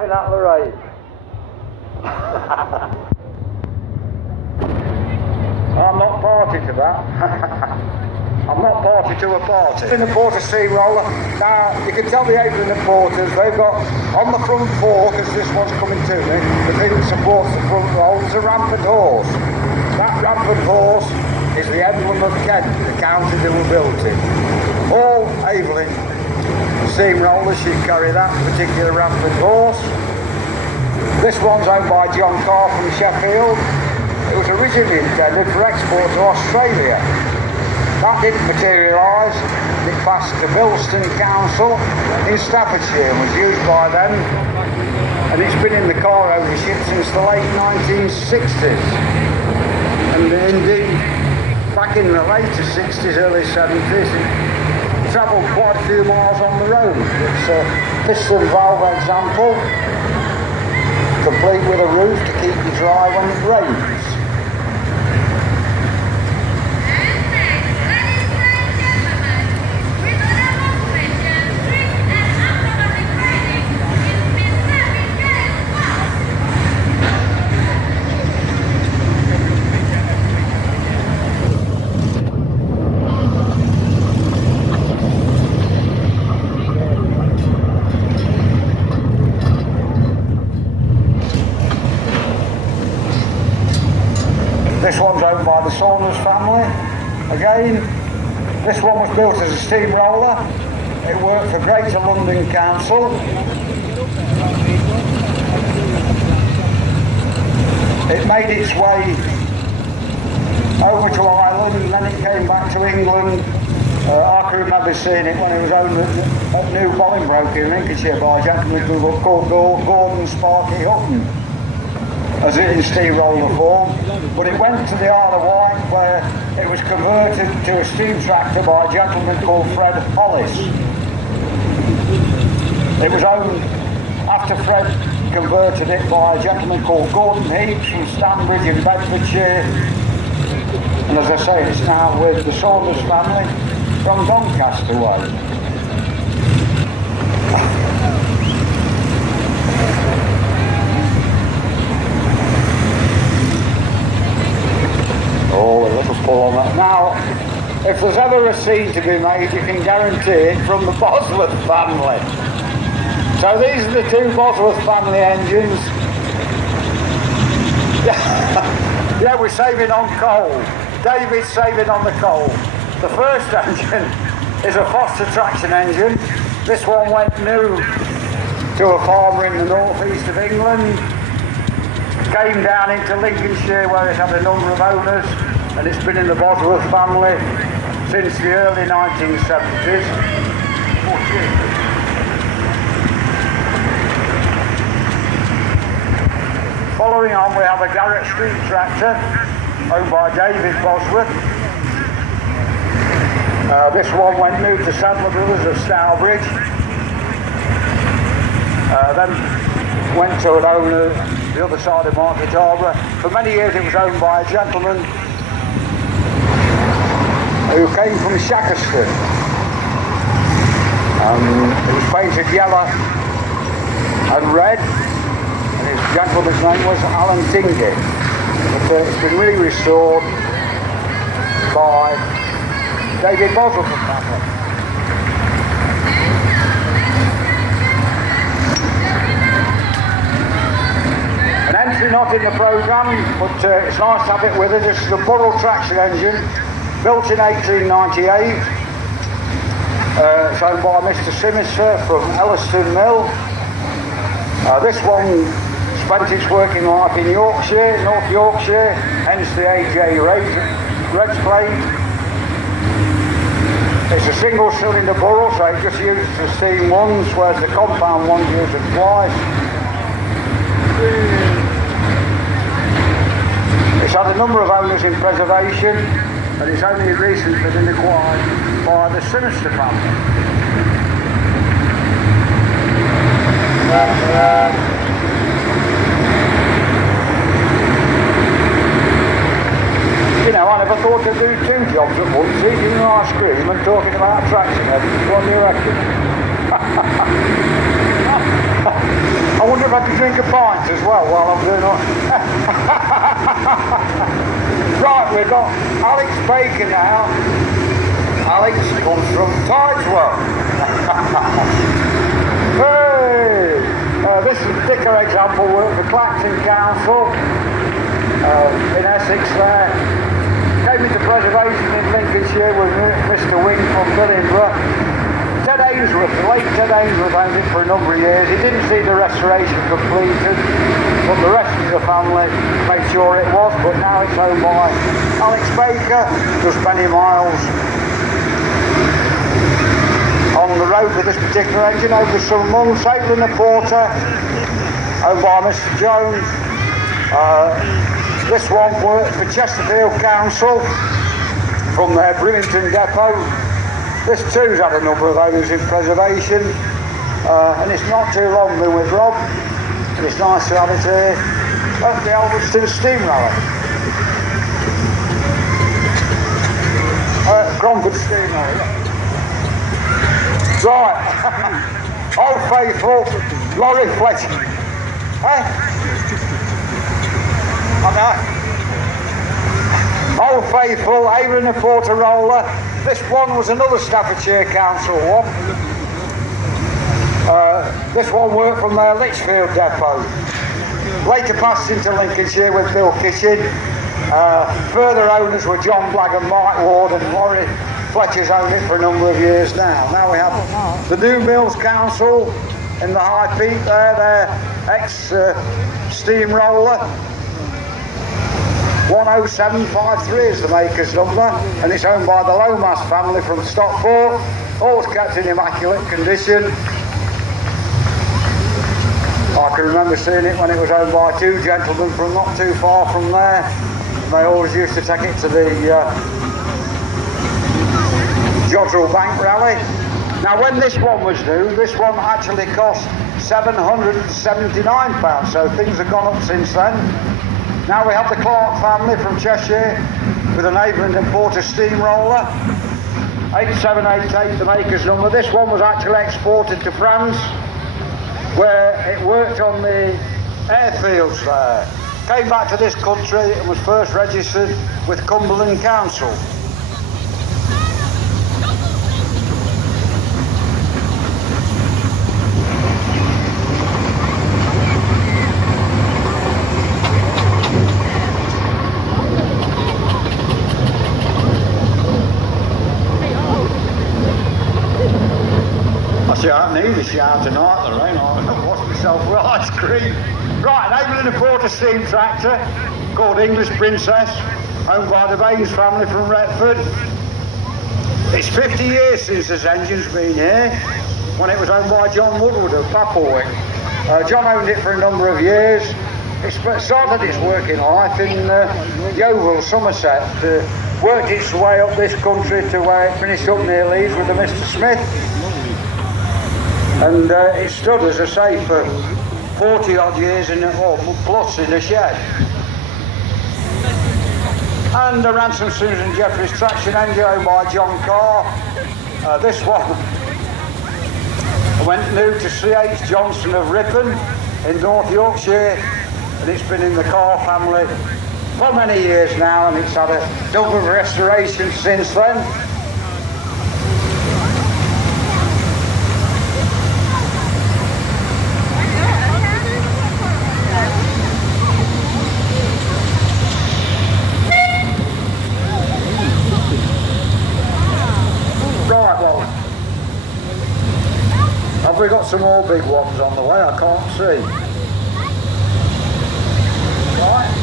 laughing at the rain. I'm not party to that. I'm not party to a party. In the Porter steamroller, now you can tell the apron and Porters, they've got on the front fork, as this one's coming to me, the thing that supports the front roll is a rampant horse. That rampant horse is the emblem of Kent, the county they were built in. All Evelyn steamrollers should carry that particular rampant horse. This one's owned by John Carr from Sheffield. It was originally intended for export to Australia. That didn't materialise. It passed the Bilston Council in Staffordshire and was used by them. And it's been in the car ownership since the late 1960s. And indeed, back in the later 60s, early 70s, it travelled quite a few miles on the road. It's a piston valve example, complete with a roof to keep you dry when it rains. This one's owned by the Saunders family. Again, this one was built as a steamroller. It worked for Greater London Council. It made its way over to Ireland and then it came back to England. I can remember seeing it when it was owned at New Bolingbroke in Lincolnshire by a gentleman called Gordon Sparky Hutton, as it in steamroller form, but it went to the Isle of Wight where it was converted to a steam tractor by a gentleman called Fred Hollis. It was owned after Fred converted it by a gentleman called Gordon Heaps from Stanbridge in Bedfordshire, and as I say, it's now with the Saunders family from Doncaster way. Oh, a little pull on that. Now, if there's ever a scene to be made, you can guarantee it from the Bosworth family. So these are the two Bosworth family engines. Yeah, we're saving on coal. David's saving on the coal. The first engine is a Foster traction engine. This one went new to a farmer in the northeast of England. Came down into Lincolnshire where it had a number of owners, and it's been in the Bosworth family since the early 1970s. Following on, we have a Garrett Street tractor owned by David Bosworth. This one went new to Sadler Brothers of Stourbridge. Then went to an owner the other side of Market Harbour. For many years it was owned by a gentleman who came from Shackeston. It was painted yellow and red, and his gentleman's name was Alan Tingett. But it's been re-restored by David Bosworth family. An entry not in the programme, but it's nice to have it with us. This is a Burrell traction engine, built in 1898. It's owned by Mr. Simister from Elliston Mill. This one spent its working life in Yorkshire, North Yorkshire, hence the AJ Reds plate. It's a single cylinder Burrell, so it just uses the steam ones, whereas the compound ones use it twice. It's had a number of owners in preservation, and it's only recently been acquired by the Sinister family. You know, I never thought to do two jobs at once, eating an ice cream and talking about traction. What do you reckon? I wonder if I can drink a pint as well while I'm doing all... Right, we've got Alex Baker now. Alex comes from Tideswell. Hey! This is a particular example work for Clacton Council in Essex there. Came into preservation in Lincolnshire with Mr. Wing from Billingborough. Ted Ainsworth, the late Ted Ainsworth owned it for a number of years. He didn't see the restoration completed, but the rest of the family made sure it was, but now it's owned by Alex Baker, just many miles on the road with this particular engine over some months. Aileen the Porter, owned by Mr. Jones. This one worked for Chesterfield Council from their Brimington depot. This too's had a number of owners in preservation, and it's not too long been with Rob, and it's nice to have it here at the Elverston Steam Rally. Cromford Steam Rally. Right, Old Faithful, Lorry Fletcher. I know. Old Faithful, Aileen the Porter roller. This one was another Staffordshire Council one. This one worked from their Lichfield depot. Later passed into Lincolnshire with Bill Kitchen. Further owners were John Blagg and Mike Ward, and Laurie Fletcher's owned it for a number of years now. Now we have the New Mills Council in the High Peak there, their ex-steamroller. 10753 is the maker's number, and it's owned by the Lomas family from Stockport. Always kept in immaculate condition. I can remember seeing it when it was owned by two gentlemen from not too far from there. They always used to take it to the Jodrell Bank Rally. Now when this one was new, this one actually cost £779, so things have gone up since then. Now we have the Clark family from Cheshire with an Aileen and Porter steamroller. 8788, the maker's number. This one was actually exported to France, where it worked on the airfields there. Came back to this country and was first registered with Cumberland Council. I need a shower tonight, the rain. I'll wash myself with ice cream. Right, an Aileen and Porter steam tractor called English Princess, owned by the Baines family from Retford. It's 50 years since this engine's been here, when it was owned by John Woodward of Papelwick. John owned it for a number of years. It started its working life in Yeovil, Somerset. Worked its way up this country to where it finished up near Leeds with the Mr. Smith. And it stood, as I say, for 40 odd years plus in a shed. And the Ransom Susan Jeffries traction engine owned by John Carr. This one went new to C.H. Johnson of Ripon in North Yorkshire, and it's been in the Carr family for many years now, and it's had a number of restorations since then. Have we got some more big ones on the way? I can't see. Right.